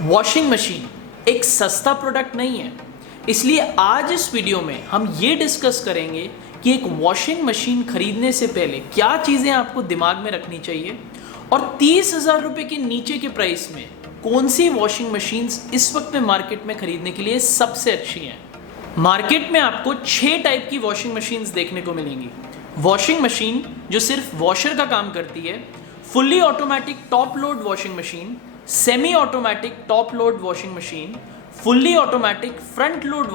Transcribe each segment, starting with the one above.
Washing machine एक सस्ता product नहीं है, इसलिए आज इस वीडियो में हम ये डिस्कस करेंगे कि एक वॉशिंग मशीन खरीदने से पहले क्या चीज़ें आपको दिमाग में रखनी चाहिए और 30,000 रुपये के नीचे के प्राइस में कौन सी वॉशिंग मशीन्स इस वक्त में मार्केट में खरीदने के लिए सबसे अच्छी हैं। मार्केट में आपको 6 टाइप की वॉशिंग मशीन्स देखने को मिलेंगी। वॉशिंग मशीन जो सिर्फ वॉशर का काम करती है, fully automatic top load washing machine, semi automatic top load washing machine, fully automatic front load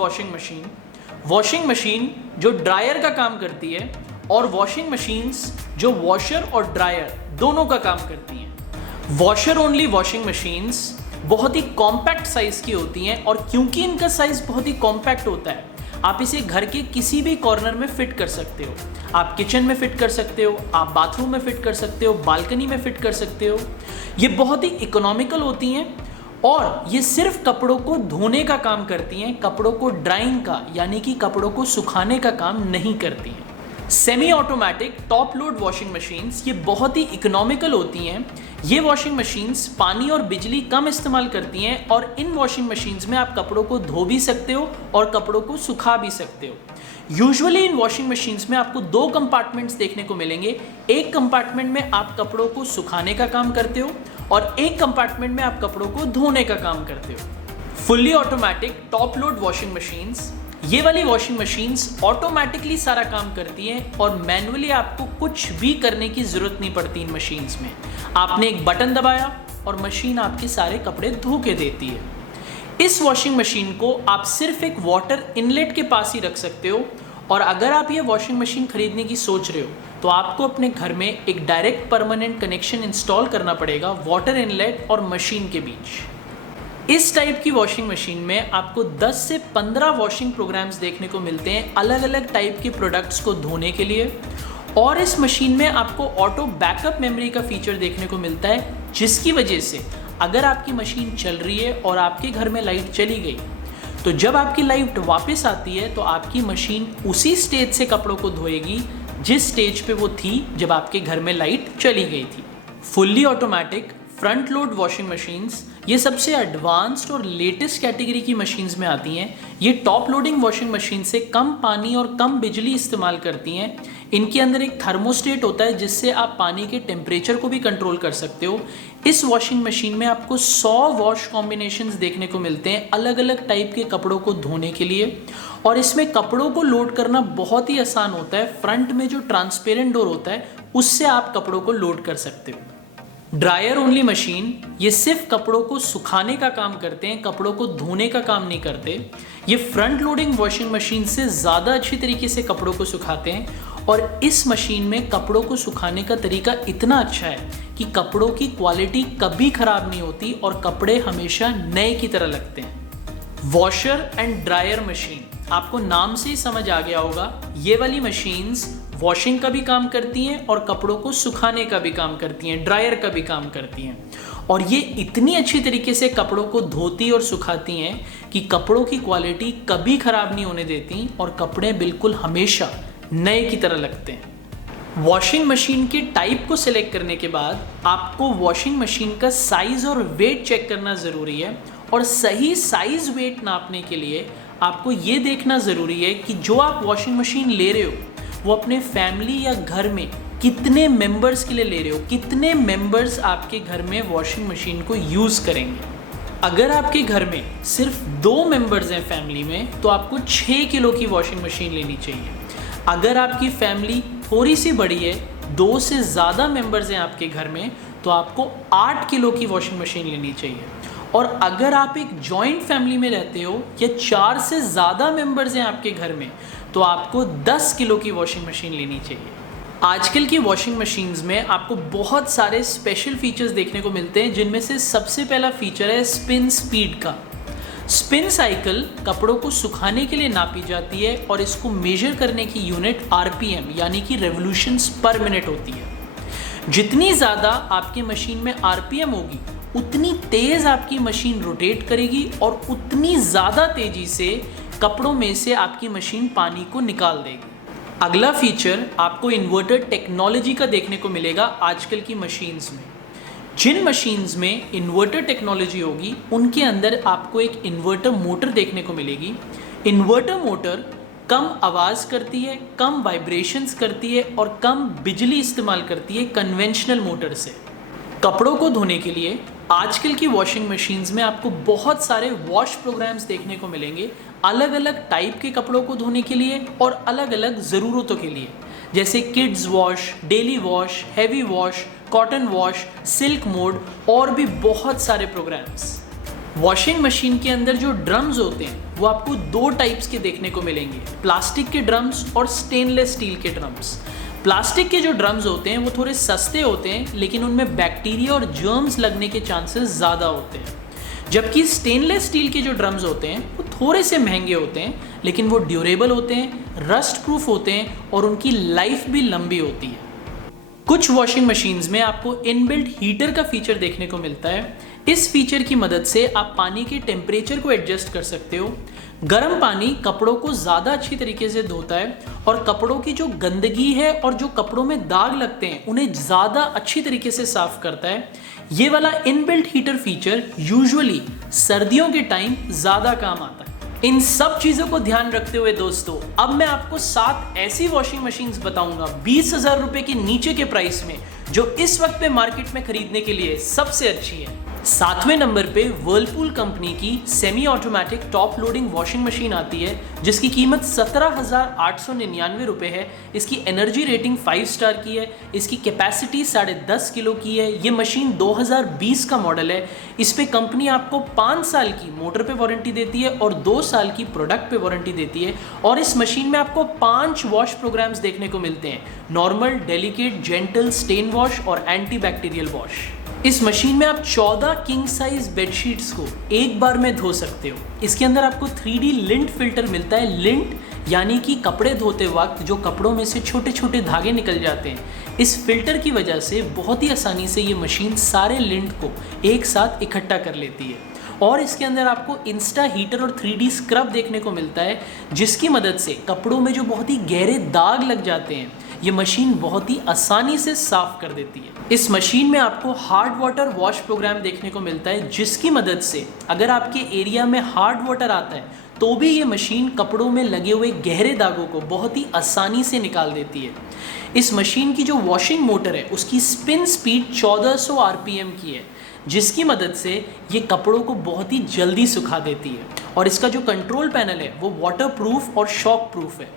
washing machine जो ड्रायर का काम करती है, और वॉशिंग मशीन्स जो वॉशर और ड्रायर दोनों का काम करती हैं। वॉशर ओनली वॉशिंग मशीन्स बहुत ही कॉम्पैक्ट साइज की होती हैं, और क्योंकि इनका साइज बहुत ही कॉम्पैक्ट होता है, आप इसे घर के किसी भी कॉर्नर में फिट कर सकते हो। आप किचन में फिट कर सकते हो, आप बाथरूम में फिट कर सकते हो, बालकनी में फिट कर सकते हो। ये बहुत ही इकोनॉमिकल होती हैं और ये सिर्फ कपड़ों को धोने का काम करती हैं, कपड़ों को ड्राइंग का यानी कि कपड़ों को सुखाने का काम नहीं करती हैं। Semi automatic top load washing machines ये बहुत ही इकोनॉमिकल होती हैं। ये वॉशिंग मशीन्स पानी और बिजली कम इस्तेमाल करती हैं, और इन वॉशिंग मशीन्स में आप कपड़ों को धो भी सकते हो और कपड़ों को सुखा भी सकते हो। यूजुअली इन वॉशिंग मशीन्स में आपको 2 कंपार्टमेंट्स देखने को मिलेंगे। एक कंपार्टमेंट में आप कपड़ों को सुखाने का काम करते हो और एक कंपार्टमेंट में आप कपड़ों को धोने का काम करते हो। Fully automatic top load washing machines, ये वाली वॉशिंग मशीन्स ऑटोमेटिकली सारा काम करती हैं और मैनुअली आपको कुछ भी करने की ज़रूरत नहीं पड़ती। इन मशीन्स में आपने एक बटन दबाया और मशीन आपके सारे कपड़े धो के देती है। इस वॉशिंग मशीन को आप सिर्फ एक वाटर इनलेट के पास ही रख सकते हो, और अगर आप ये वॉशिंग मशीन खरीदने की सोच रहे हो तो आपको अपने घर में एक डायरेक्ट परमानेंट कनेक्शन इंस्टॉल करना पड़ेगा वाटर इनलेट और मशीन के बीच। इस टाइप की वॉशिंग मशीन में आपको 10 से 15 वॉशिंग प्रोग्राम्स देखने को मिलते हैं अलग अलग टाइप के प्रोडक्ट्स को धोने के लिए, और इस मशीन में आपको ऑटो बैकअप मेमोरी का फीचर देखने को मिलता है, जिसकी वजह से अगर आपकी मशीन चल रही है और आपके घर में लाइट चली गई, तो जब आपकी लाइट वापस आती है तो आपकी मशीन उसी स्टेज से कपड़ों को धोएगी जिस स्टेज पे वो थी जब आपके घर में लाइट चली गई थी। Fully automatic front load washing machines ये सबसे एडवांस्ड और लेटेस्ट कैटेगरी की मशीन्स में आती हैं। ये टॉप लोडिंग वॉशिंग मशीन से कम पानी और कम बिजली इस्तेमाल करती हैं। इनके अंदर एक थर्मोस्टेट होता है जिससे आप पानी के टेम्परेचर को भी कंट्रोल कर सकते हो। इस वॉशिंग मशीन में आपको 100 वॉश कॉम्बिनेशंस देखने को मिलते हैं अलग अलग टाइप के कपड़ों को धोने के लिए, और इसमें कपड़ों को लोड करना बहुत ही आसान होता है। फ्रंट में जो ट्रांसपेरेंट डोर होता है उससे आप कपड़ों को लोड कर सकते हो। ड्रायर ओनली मशीन ये सिर्फ कपड़ों को सुखाने का काम करते हैं, कपड़ों को धोने का काम नहीं करते। ये फ्रंट लोडिंग वॉशिंग मशीन से ज़्यादा अच्छी तरीके से कपड़ों को सुखाते हैं, और इस मशीन में कपड़ों को सुखाने का तरीका इतना अच्छा है कि कपड़ों की क्वालिटी कभी ख़राब नहीं होती और कपड़े हमेशा नए की तरह लगते हैं। वॉशर एंड ड्रायर मशीन, आपको नाम से ही समझ आ गया होगा, ये वाली मशीन्स वॉशिंग का भी काम करती हैं और कपड़ों को सुखाने का भी काम करती हैं, ड्रायर का भी काम करती हैं, और ये इतनी अच्छी तरीके से कपड़ों को धोती और सुखाती हैं कि कपड़ों की क्वालिटी कभी ख़राब नहीं होने देती और कपड़े बिल्कुल हमेशा नए की तरह लगते हैं। वॉशिंग मशीन के टाइप को सिलेक्ट करने के बाद आपको वॉशिंग मशीन का साइज़ और वेट चेक करना ज़रूरी है, और सही साइज़ वेट नापने के लिए आपको ये देखना ज़रूरी है कि जो आप वॉशिंग मशीन ले रहे हो वो अपने फैमिली या घर में कितने मेंबर्स के लिए ले रहे हो, कितने मेंबर्स आपके घर में वॉशिंग मशीन को यूज़ करेंगे। अगर आपके घर में सिर्फ 2 मेंबर्स हैं फैमिली में, तो आपको 6 किलो की वॉशिंग मशीन लेनी चाहिए। अगर आपकी फैमिली थोड़ी सी बड़ी है, 2 से ज़्यादा मेंबर्स हैं आपके घर में, तो आपको 8 किलो की वॉशिंग मशीन लेनी चाहिए। और अगर आप एक जॉइंट फैमिली में रहते हो या 4 से ज़्यादा मेंबर्स हैं आपके घर में, तो आपको 10 किलो की वॉशिंग मशीन लेनी चाहिए। आजकल की वॉशिंग मशीन्स में आपको बहुत सारे स्पेशल फीचर्स देखने को मिलते हैं, जिनमें से सबसे पहला फीचर है स्पिन स्पीड का। स्पिन साइकिल कपड़ों को सुखाने के लिए नापी जाती है, और इसको मेजर करने की यूनिट आरपीएम यानी कि रेवोल्यूशंस पर मिनट होती है। जितनी ज़्यादा आपकी मशीन में आरपीएम होगी उतनी तेज़ आपकी मशीन रोटेट करेगी, और उतनी ज़्यादा तेज़ी से कपड़ों में से आपकी मशीन पानी को निकाल देगी। अगला फीचर आपको इन्वर्टर टेक्नोलॉजी का देखने को मिलेगा आजकल की मशीन्स में। जिन मशीन्स में इन्वर्टर टेक्नोलॉजी होगी उनके अंदर आपको एक इन्वर्टर मोटर देखने को मिलेगी। इन्वर्टर मोटर कम आवाज़ करती है, कम वाइब्रेशंस करती है और कम बिजली इस्तेमाल करती है कन्वेंशनल मोटर से। कपड़ों को धोने के लिए आजकल की वॉशिंग मशीन्स में आपको बहुत सारे वॉश प्रोग्राम्स देखने को मिलेंगे, अलग अलग टाइप के कपड़ों को धोने के लिए और अलग अलग ज़रूरतों के लिए, जैसे kids wash, daily wash, heavy wash, cotton wash, silk mode और भी बहुत सारे प्रोग्राम्स। वॉशिंग मशीन के अंदर जो ड्रम्स होते हैं वो आपको दो टाइप्स के देखने को मिलेंगे, प्लास्टिक के ड्रम्स और स्टेनलेस स्टील के ड्रम्स। प्लास्टिक के जो ड्रम्स होते हैं वो थोड़े सस्ते होते हैं, लेकिन उनमें बैक्टीरिया और जर्म्स लगने के चांसेस ज़्यादा होते हैं, जबकि स्टेनलेस स्टील के जो ड्रम्स होते हैं वो थोड़े से महंगे होते हैं, लेकिन वो ड्यूरेबल होते हैं, रस्ट प्रूफ होते हैं और उनकी लाइफ भी लंबी होती है। कुछ वॉशिंग मशीन्स में आपको इनबिल्ट हीटर का फीचर देखने को मिलता है। इस फीचर की मदद से आप पानी के टेम्परेचर को एडजस्ट कर सकते हो। गर्म पानी कपड़ों को ज़्यादा अच्छी तरीके से धोता है और कपड़ों की जो गंदगी है और जो कपड़ों में दाग लगते हैं उन्हें ज़्यादा अच्छी तरीके से साफ करता है। ये वाला इनबिल्ट हीटर फीचर यूजुअली सर्दियों के टाइम ज़्यादा काम आता है। इन सब चीज़ों को ध्यान रखते हुए दोस्तों, अब मैं आपको 7 ऐसी वॉशिंग मशीन्स बताऊंगा 20,000 रुपए के नीचे के प्राइस में, जो इस वक्त पे मार्केट में खरीदने के लिए सबसे अच्छी है। 7वें नंबर पे वर्लपूल कंपनी की semi automatic top loading washing machine आती है, जिसकी कीमत 17,899 रुपये है। इसकी एनर्जी रेटिंग 5 स्टार की है। इसकी कैपेसिटी 10.5 किलो की है। ये मशीन 2020 का मॉडल है। इस पे कंपनी आपको 5 साल की मोटर पे वारंटी देती है और 2 साल की प्रोडक्ट पे वारंटी देती है। और इस मशीन में आपको 5 वॉश प्रोग्राम्स देखने को मिलते हैं, normal, delicate, gentle, stain wash और एंटी बैक्टीरियल वॉश। इस मशीन में आप 14 किंग साइज बेडशीट्स को एक बार में धो सकते हो। इसके अंदर आपको 3D लिंट फिल्टर मिलता है। लिंट यानी कि कपड़े धोते वक्त जो कपड़ों में से छोटे छोटे धागे निकल जाते हैं, इस फिल्टर की वजह से बहुत ही आसानी से ये मशीन सारे लिंट को एक साथ इकट्ठा कर लेती है। और इसके अंदर आपको इंस्टा हीटर और 3D स्क्रब देखने को मिलता है, जिसकी मदद से कपड़ों में जो बहुत ही गहरे दाग लग जाते हैं ये मशीन बहुत ही आसानी से साफ कर देती है। इस मशीन में आपको हार्ड वाटर वॉश प्रोग्राम देखने को मिलता है, जिसकी मदद से अगर आपके एरिया में हार्ड वाटर आता है तो भी ये मशीन कपड़ों में लगे हुए गहरे दागों को बहुत ही आसानी से निकाल देती है। इस मशीन की जो वॉशिंग मोटर है उसकी स्पिन स्पीड 1400 RPM की है, जिसकी मदद से ये कपड़ों को बहुत ही जल्दी सुखा देती है। और इसका जो कंट्रोल पैनल है वो वाटर प्रूफ और शॉक प्रूफ है।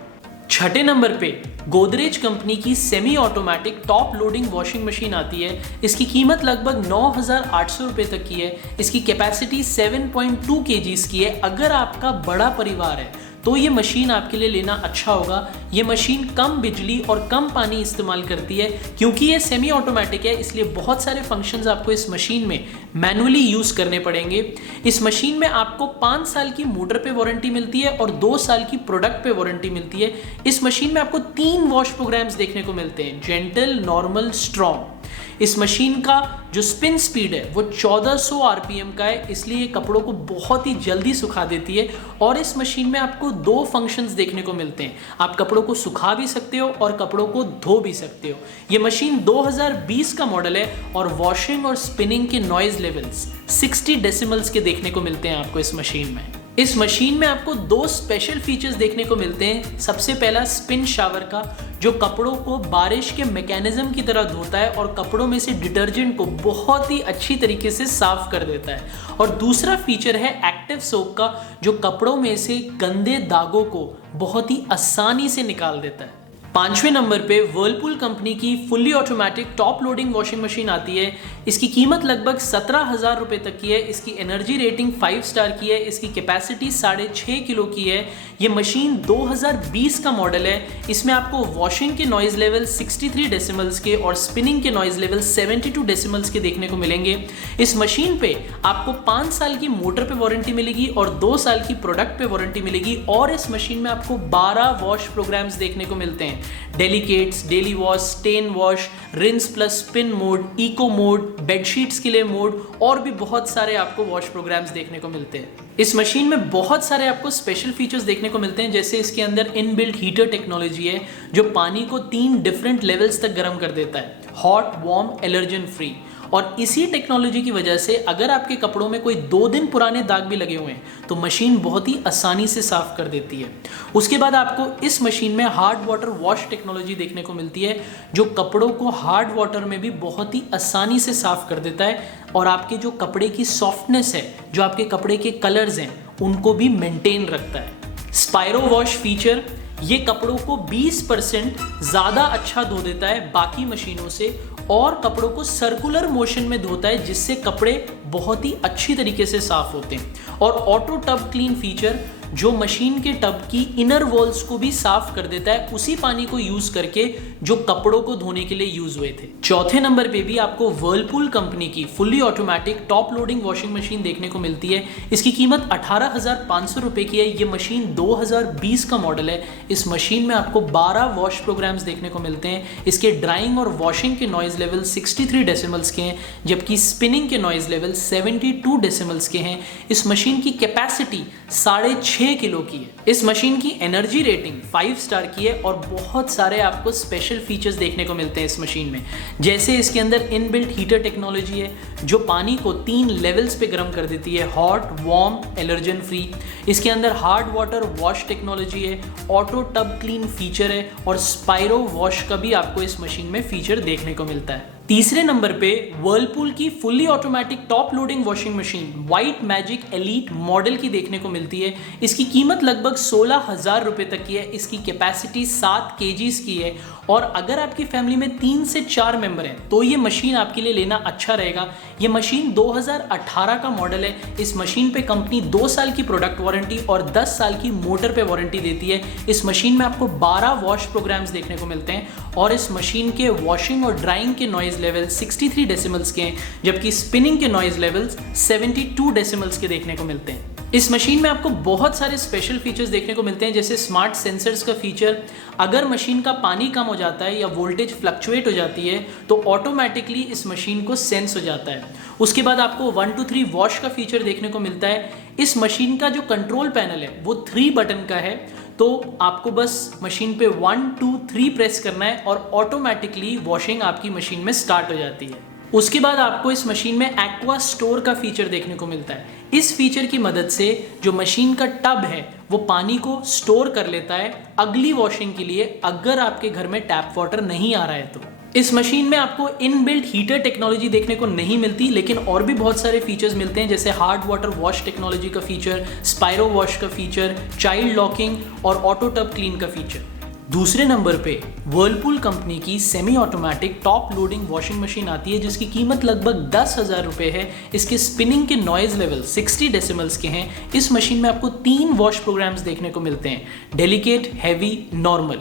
6ठे नंबर पे गोदरेज कंपनी की semi automatic top loading washing machine आती है। इसकी कीमत लगभग 9,800 रुपये तक की है। इसकी कैपेसिटी 7.2 kgs की है। अगर आपका बड़ा परिवार है तो ये मशीन आपके लिए लेना अच्छा होगा। ये मशीन कम बिजली और कम पानी इस्तेमाल करती है। क्योंकि ये सेमी ऑटोमेटिक है इसलिए बहुत सारे फंक्शंस आपको इस मशीन में मैनुअली यूज़ करने पड़ेंगे। इस मशीन में आपको 5 साल की मोटर पे वारंटी मिलती है और 2 साल की प्रोडक्ट पे वारंटी मिलती है। इस मशीन में आपको 3 वॉश प्रोग्राम्स देखने को मिलते हैं, जेंटल, नॉर्मल, स्ट्रॉन्ग। इस मशीन का जो स्पिन स्पीड है वो 1400 RPM का है, इसलिए ये कपड़ों को बहुत ही जल्दी सुखा देती है। और इस मशीन में आपको 2 फंक्शंस देखने को मिलते हैं, आप कपड़ों को सुखा भी सकते हो और कपड़ों को धो भी सकते हो। ये मशीन 2020 का मॉडल है और वॉशिंग और स्पिनिंग के नॉइज लेवल्स 60 डेसिमल्स के देखने को मिलते हैं आपको इस मशीन में। इस मशीन में आपको 2 स्पेशल फीचर्स देखने को मिलते हैं। सबसे पहला स्पिन शावर का, जो कपड़ों को बारिश के मैकेनिज्म की तरह धोता है और कपड़ों में से डिटर्जेंट को बहुत ही अच्छी तरीके से साफ कर देता है। और दूसरा फीचर है एक्टिव सोप का, जो कपड़ों में से गंदे दागों को बहुत ही आसानी से निकाल देता है। 5वें नंबर पे वर्लपूल कंपनी की fully automatic top loading washing machine आती है। इसकी कीमत लगभग 17,000 रुपये तक की है। इसकी एनर्जी रेटिंग 5 स्टार की है। इसकी कैपेसिटी 6.5 किलो की है। ये मशीन 2020 का मॉडल है। इसमें आपको वॉशिंग के नॉइज लेवल 63 डेसिमल्स के और स्पिनिंग के नॉइज लेवल 72 डेसिमल्स के देखने को मिलेंगे। इस मशीन पे आपको 5 साल की मोटर पे वारंटी मिलेगी और 2 साल की प्रोडक्ट पे वारंटी मिलेगी। और इस मशीन में आपको 12 वॉश प्रोग्राम्स देखने को मिलते हैं, delicates, daily wash, stain wash, rinse plus spin mode, eco mode, bedsheets के लिए मोड और भी बहुत सारे आपको वॉश प्रोग्राम्स देखने को मिलते हैं। इस मशीन में बहुत सारे आपको स्पेशल फीचर्स देखने को मिलते हैं, जैसे इसके अंदर इनबिल्ट हीटर टेक्नोलॉजी है जो पानी को 3 डिफरेंट लेवल्स तक गर्म कर देता है, हॉट, वार्म, एलर्जन फ्री। और इसी टेक्नोलॉजी की वजह से अगर आपके कपड़ों में कोई 2 दिन पुराने दाग भी लगे हुए हैं तो मशीन बहुत ही आसानी से साफ कर देती है। उसके बाद आपको इस मशीन में हार्ड वाटर वॉश टेक्नोलॉजी देखने को मिलती है, जो कपड़ों को हार्ड वाटर में भी बहुत ही आसानी से साफ कर देता है और आपके जो कपड़े की सॉफ्टनेस है, जो आपके कपड़े के कलर्स हैं, उनको भी मेंटेन रखता है। स्पायरो वॉश फीचर ये कपड़ों को 20% ज़्यादा अच्छा धो देता है बाकी मशीनों से और कपड़ों को सर्कुलर मोशन में धोता है, जिससे कपड़े बहुत ही अच्छी तरीके से साफ होते हैं। और ऑटो टब क्लीन फीचर जो मशीन के टब की इनर वॉल्स को भी साफ कर देता है उसी पानी को यूज करके जो कपड़ों को धोने के लिए यूज हुए थे। चौथे नंबर पे भी आपको वर्लपूल कंपनी की fully automatic top loading washing machine देखने को मिलती है। इसकी कीमत 18,500 रुपए की है। ये मशीन 2020 का मॉडल है। इस मशीन में आपको 12 वॉश प्रोग्राम्स देखने को मिलते हैं। इसके ड्राइंग और वॉशिंग के नॉइज लेवल 63 डेसिमल्स के हैं, जबकि स्पिनिंग के नॉइज लेवल 72 डेसिमल्स के हैं। इस मशीन की कैपेसिटी 6.5 किलो की है। इस मशीन की एनर्जी रेटिंग 5 स्टार की है और बहुत सारे आपको स्पेशल फीचर्स देखने को मिलते हैं इस मशीन में। जैसे इसके अंदर इनबिल्ट हीटर टेक्नोलॉजी है जो पानी को 3 लेवल्स पे गर्म कर देती है, हॉट, वार्म, एलर्जन फ्री। इसके अंदर हार्ड वाटर वॉश टेक्नोलॉजी है, ऑटो टब क्लीन फीचर है और स्पायरो वॉश का भी आपको इस मशीन में फीचर देखने को मिलता है। तीसरे नंबर पे वर्लपूल की fully automatic top loading washing machine white magic elite model की देखने को मिलती है। इसकी कीमत लगभग 16,000 रुपए तक की है। इसकी कैपेसिटी 7 kgs की है और अगर आपकी फैमिली में 3 से 4 मेंबर हैं तो ये मशीन आपके लिए लेना अच्छा रहेगा। ये मशीन 2018 का मॉडल है। इस मशीन पे कंपनी 2 साल की प्रोडक्ट वारंटी और 10 साल की मोटर पे वारंटी देती है। इस मशीन में आपको 12 वॉश प्रोग्राम्स देखने को मिलते हैं और इस मशीन के वॉशिंग और ड्राइंग के नॉइज लेवल 63 डेसिमल्स के हैं, जबकि स्पिनिंग के नॉइज लेवल्स 72 डेसिमल्स के देखने को मिलते हैं। इस मशीन में आपको बहुत सारे स्पेशल फीचर्स देखने को मिलते हैं, जैसे स्मार्ट सेंसर्स का फीचर। अगर मशीन का पानी कम हो जाता है या वोल्टेज फ्लक्चुएट हो जाती है तो ऑटोमेटिकली इस मशीन को सेंस हो जाता है। उसके बाद आपको 1 to 3 वॉश का फीचर देखने को मिलता है। इस मशीन का जो कंट्रोल पैनल है वो 3 बटन का है, तो आपको बस मशीन पे 1 2 3 प्रेस करना है और ऑटोमेटिकली वॉशिंग आपकी मशीन में स्टार्ट हो जाती है। उसके बाद आपको इस मशीन में एक्वा स्टोर का फीचर देखने को मिलता है। इस फीचर की मदद से जो मशीन का टब है वो पानी को स्टोर कर लेता है अगली वॉशिंग के लिए, अगर आपके घर में टैप वाटर नहीं आ रहा है तो। इस मशीन में आपको इनबिल्ट हीटर टेक्नोलॉजी देखने को नहीं मिलती, लेकिन और भी बहुत सारे फीचर्स मिलते हैं, जैसे हार्ड वाटर वॉश टेक्नोलॉजी का फीचर, स्पायरो वॉश का फीचर, चाइल्ड लॉकिंग और ऑटो टब क्लीन का फीचर। दूसरे नंबर पे वर्लपूल कंपनी की semi automatic top loading washing machine आती है, जिसकी कीमत लगभग 10,000 रुपये है। इसके स्पिनिंग के नॉइज लेवल 60 डेसिमल्स के हैं। इस मशीन में आपको 3 वॉश प्रोग्राम्स देखने को मिलते हैं, डेलिकेट, हैवी, नॉर्मल।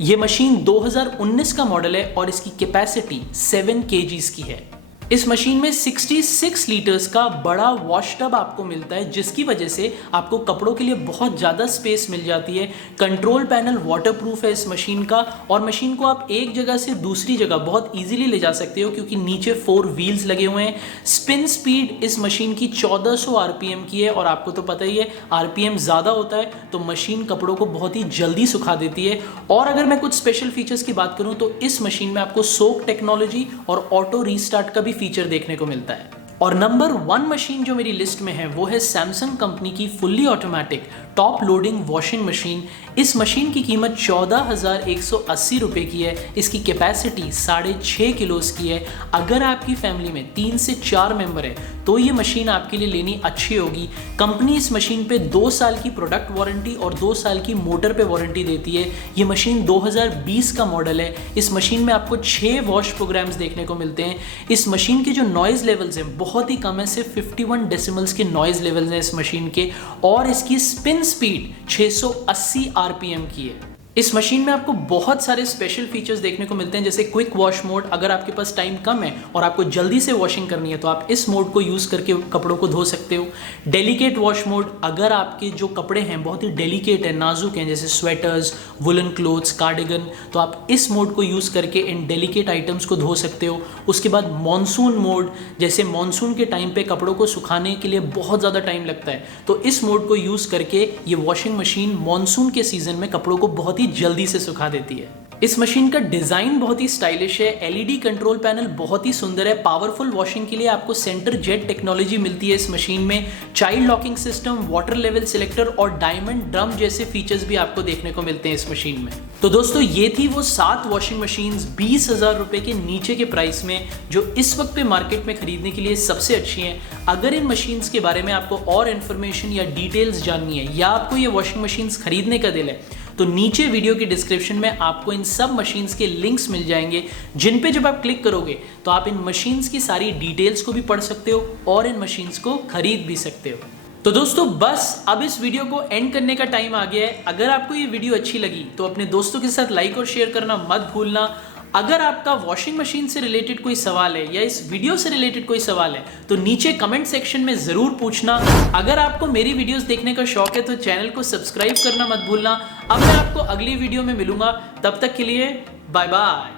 ये मशीन 2019 का मॉडल है और इसकी कैपेसिटी 7 kgs की है। इस मशीन में 66 लीटर्स का बड़ा वॉश टब आपको मिलता है, जिसकी वजह से आपको कपड़ों के लिए बहुत ज़्यादा स्पेस मिल जाती है। कंट्रोल पैनल वाटरप्रूफ है इस मशीन का और मशीन को आप एक जगह से दूसरी जगह बहुत इजीली ले जा सकते हो क्योंकि नीचे 4 व्हील्स लगे हुए हैं। स्पिन स्पीड इस मशीन की 1400 RPM की है और आपको तो पता ही है RPM ज़्यादा होता है तो मशीन कपड़ों को बहुत ही जल्दी सुखा देती है। और अगर मैं कुछ स्पेशल फीचर्स की बात करूँ तो इस मशीन में आपको सोक टेक्नोलॉजी और ऑटो रीस्टार्ट का भी फीचर देखने को मिलता है। और नंबर 1 मशीन जो मेरी लिस्ट में है वो है सैमसंग कंपनी की fully automatic top loading washing machine. इस मशीन की कीमत 14,180 रुपये की है। इसकी कैपेसिटी 6.5 किलोस की है। अगर आपकी फैमिली में 3 से 4 मेंबर है तो ये मशीन आपके लिए लेनी अच्छी होगी। कंपनी इस मशीन पे 2 साल की प्रोडक्ट वारंटी और 2 साल की मोटर पे वारंटी देती है। ये मशीन 2020 का मॉडल है। इस मशीन में आपको 6 वॉश प्रोग्राम्स देखने को मिलते हैं। इस मशीन के जो नॉइज लेवल्स हैं बहुत ही कम है, सिर्फ 51 डेसिमल्स के नॉइज लेवल्स हैं इस मशीन के और इसकी स्पिन स्पीड 680 RPM की है। इस मशीन में आपको बहुत सारे स्पेशल फीचर्स देखने को मिलते हैं, जैसे क्विक वॉश मोड। अगर आपके पास टाइम कम है और आपको जल्दी से वॉशिंग करनी है तो आप इस मोड को यूज़ करके कपड़ों को धो सकते हो। डेलिकेट वॉश मोड, अगर आपके जो कपड़े हैं बहुत ही डेलिकेट हैं, नाजुक हैं, जैसे स्वेटर्स, वुलन क्लोथ्स, कार्डिगन, तो आप इस मोड को यूज़ करके इन डेलिकेट आइटम्स को धो सकते हो। उसके बाद मॉनसून मोड, जैसे मॉनसून के टाइम पे कपड़ों को सुखाने के लिए बहुत ज़्यादा टाइम लगता है तो इस मोड को यूज़ करके ये वॉशिंग मशीन मॉनसून के सीज़न में कपड़ों को बहुत ही जल्दी से सुखा देती है। इस मशीन का डिजाइन बहुत ही स्टाइलिश है, एलईडी कंट्रोल पैनल बहुत ही सुंदर है, पावरफुल वॉशिंग के लिए आपको सेंटर जेट टेक्नोलॉजी मिलती है इस मशीन में, child locking system, water level selector और डायमंड ड्रम जैसे फीचर्स भी आपको देखने को मिलते हैं इस मशीन में। तो दोस्तों ये थी वो 7 वॉशिंग मशीन्स 20,000 रुपए के नीचे के प्राइस में जो इस वक्त पे मार्केट में खरीदने के लिए सबसे अच्छी हैं। अगर इन मशीन्स के बारे में आपको और इन्फॉर्मेशन या डिटेल्स जाननी है या आपको ये वॉशिंग मशीन्स खरीदने का दिल है तो नीचे वीडियो की डिस्क्रिप्शन में आपको इन सब मशीन्स के लिंक्स मिल जाएंगे, जिन पे जब आप क्लिक करोगे तो आप इन मशीन्स की सारी डिटेल्स को भी पढ़ सकते हो और इन मशीन्स को खरीद भी सकते हो। तो दोस्तों बस अब इस वीडियो को एंड करने का टाइम आ गया है। अगर आपको ये वीडियो अच्छी लगी तो अपने दोस्तों के साथ लाइक और शेयर करना मत भूलना। अगर आपका वॉशिंग मशीन से रिलेटेड कोई सवाल है या इस वीडियो से रिलेटेड कोई सवाल है तो नीचे कमेंट सेक्शन में जरूर पूछना। अगर आपको मेरी वीडियोस देखने का शौक है तो चैनल को सब्सक्राइब करना मत भूलना। अब मैं आपको अगली वीडियो में मिलूंगा, तब तक के लिए बाय बाय।